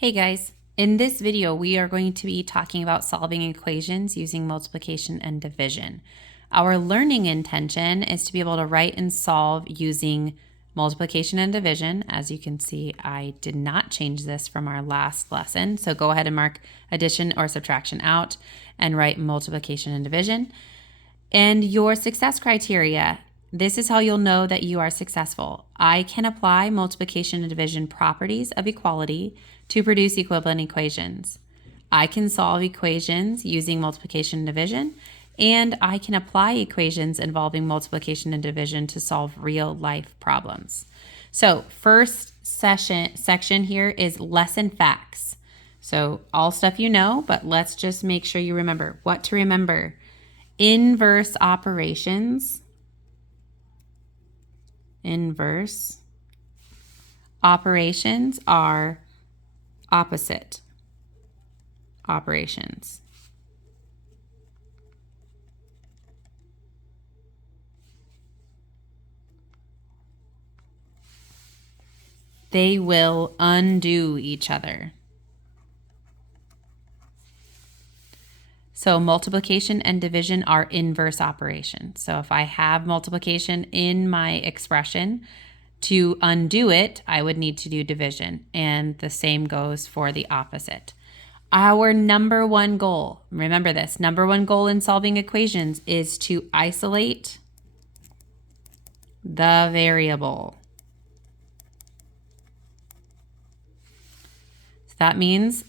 Hey guys, in this video we are going to be talking about solving equations using multiplication and division. Our learning intention is to be able to write and solve using multiplication and division. As you can see, I did not change this from our last lesson, so go ahead and mark addition or subtraction out and write multiplication and division. And your success criteria. This is how you'll know that you are successful. I can apply multiplication and division properties of equality to produce equivalent equations. I can solve equations using multiplication and division, and I can apply equations involving multiplication and division to solve real life problems. So first section here is lesson facts. So all stuff you know, but let's just make sure you remember what to remember. Inverse operations. Inverse operations are opposite operations. They will undo each other. So multiplication and division are inverse operations. So if I have multiplication in my expression, to undo it, I would need to do division. And the same goes for the opposite. Our number one goal, remember this, number one goal in solving equations is to isolate the variable. So that means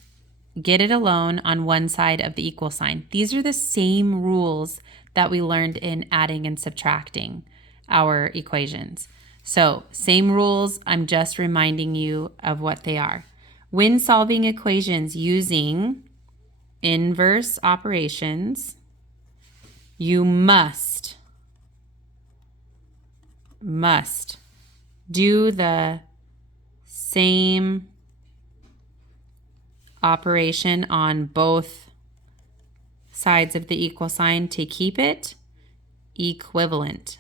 get it alone on one side of the equal sign. These are the same rules that we learned in adding and subtracting our equations. So same rules, I'm just reminding you of what they are. When solving equations using inverse operations, you must do the same operation on both sides of the equal sign to keep it equivalent.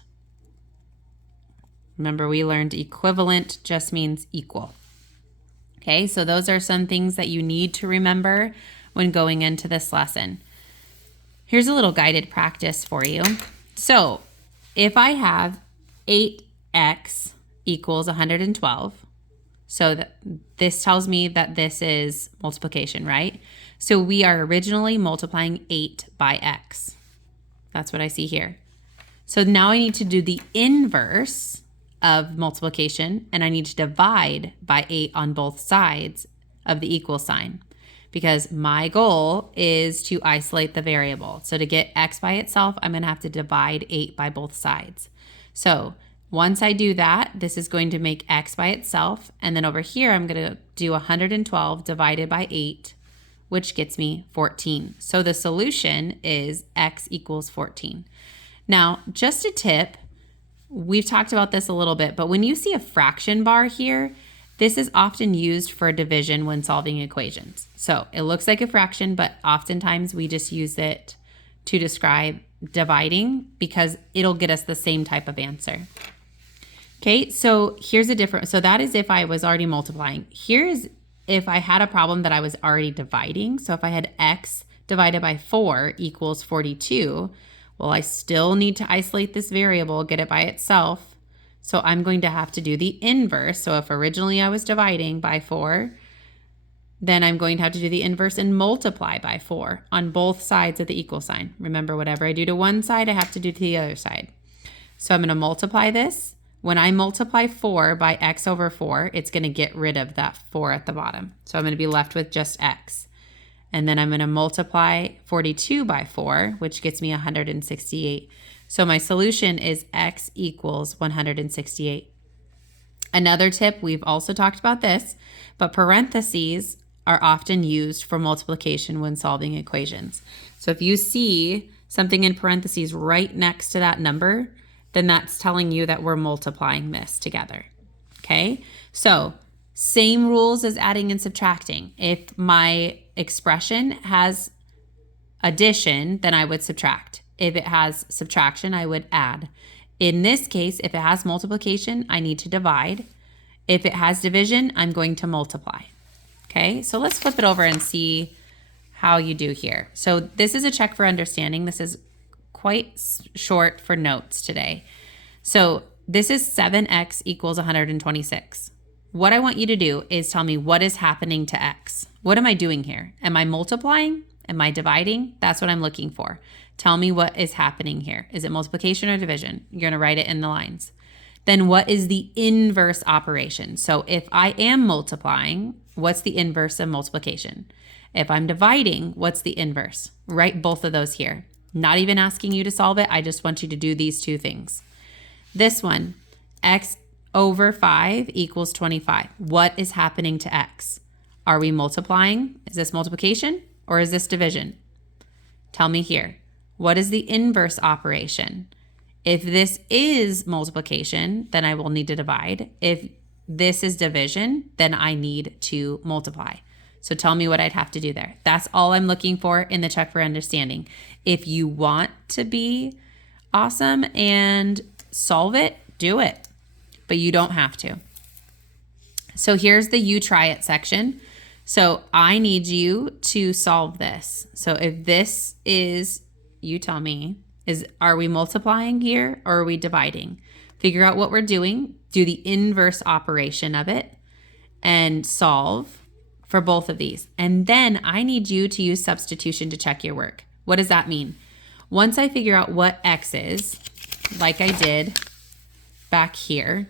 Remember, we learned equivalent just means equal. Okay, so those are some things that you need to remember when going into this lesson. Here's a little guided practice for you. So if I have 8x equals 112, so this tells me that this is multiplication, right? So we are originally multiplying 8 by x. That's what I see here. So now I need to do the inverse of multiplication, and I need to divide by 8 on both sides of the equal sign, because my goal is to isolate the variable. So to get x by itself, I'm going to have to divide 8 by both sides. So once I do that, this is going to make x by itself. And then over here, I'm going to do 112 divided by 8, which gets me 14. So the solution is x equals 14. Now, just a tip, we've talked about this a little bit, but when you see a fraction bar here, this is often used for division when solving equations. So it looks like a fraction, but oftentimes we just use it to describe dividing because it'll get us the same type of answer. Okay, so here's a different, so that is if I was already multiplying. Here's if I had a problem that I was already dividing. So if I had x divided by 4 equals 42, well, I still need to isolate this variable, get it by itself. So I'm going to have to do the inverse. So if originally I was dividing by 4, then I'm going to have to do the inverse and multiply by 4 on both sides of the equal sign. Remember, whatever I do to one side, I have to do to the other side. So I'm going to multiply this. When I multiply 4 by x over 4, it's going to get rid of that 4 at the bottom. So I'm going to be left with just x. And then I'm going to multiply 42 by 4, which gets me 168. So my solution is x equals 168. Another tip, we've also talked about this, but parentheses are often used for multiplication when solving equations. So if you see something in parentheses right next to that number, then that's telling you that we're multiplying this together. Okay, so same rules as adding and subtracting. If my expression has addition, then I would subtract. If it has subtraction, I would add. In this case, if it has multiplication, I need to divide. If it has division, I'm going to multiply. Okay, so let's flip it over and see how you do here. So this is a check for understanding. This is quite short for notes today. So this is 7x equals 126. What I want you to do is tell me what is happening to x. What am I doing here? Am I multiplying? Am I dividing? That's what I'm looking for. Tell me what is happening here. Is it multiplication or division? You're going to write it in the lines. Then what is the inverse operation? So if I am multiplying, what's the inverse of multiplication? If I'm dividing, what's the inverse? Write both of those here. Not even asking you to solve it. I just want you to do these two things. This one, x over 5 equals 25. What is happening to x? Are we multiplying? Is this multiplication or is this division? Tell me here. What is the inverse operation? If this is multiplication, then I will need to divide. If this is division, then I need to multiply. So tell me what I'd have to do there. That's all I'm looking for in the check for understanding. If you want to be awesome and solve it, do it, but you don't have to. So here's the you try it section. So I need you to solve this. So if this is, you tell me, are we multiplying here or are we dividing? Figure out what we're doing, do the inverse operation of it, and solve for both of these. And then I need you to use substitution to check your work. What does that mean? Once I figure out what x is, like I did back here,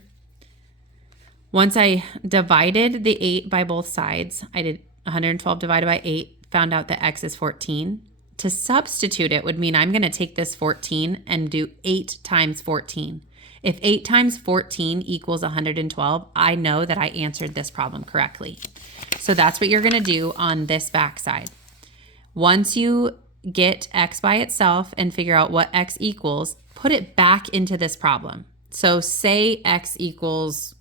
once I divided the 8 by both sides, I did 112 divided by 8, found out that x is 14. To substitute it would mean I'm going to take this 14 and do 8 times 14. If 8 times 14 equals 112, I know that I answered this problem correctly. So that's what you're going to do on this back side. Once you get x by itself and figure out what x equals, put it back into this problem. So say x equals,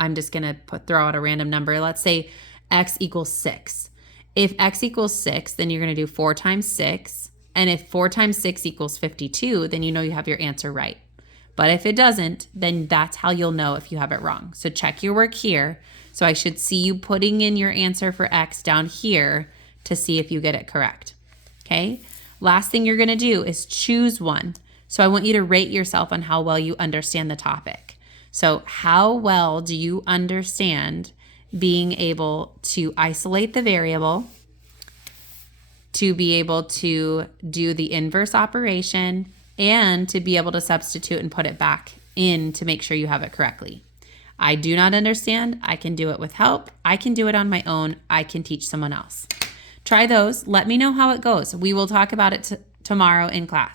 I'm just going to throw out a random number. Let's say x equals 6. If x equals 6, then you're going to do 4 times 6. And if 4 times 6 equals 52, then you know you have your answer right. But if it doesn't, then that's how you'll know if you have it wrong. So check your work here. So I should see you putting in your answer for x down here to see if you get it correct. Okay? Last thing you're going to do is choose one. So I want you to rate yourself on how well you understand the topic. So how well do you understand being able to isolate the variable, to be able to do the inverse operation, and to be able to substitute and put it back in to make sure you have it correctly? I do not understand. I can do it with help. I can do it on my own. I can teach someone else. Try those. Let me know how it goes. We will talk about it tomorrow in class.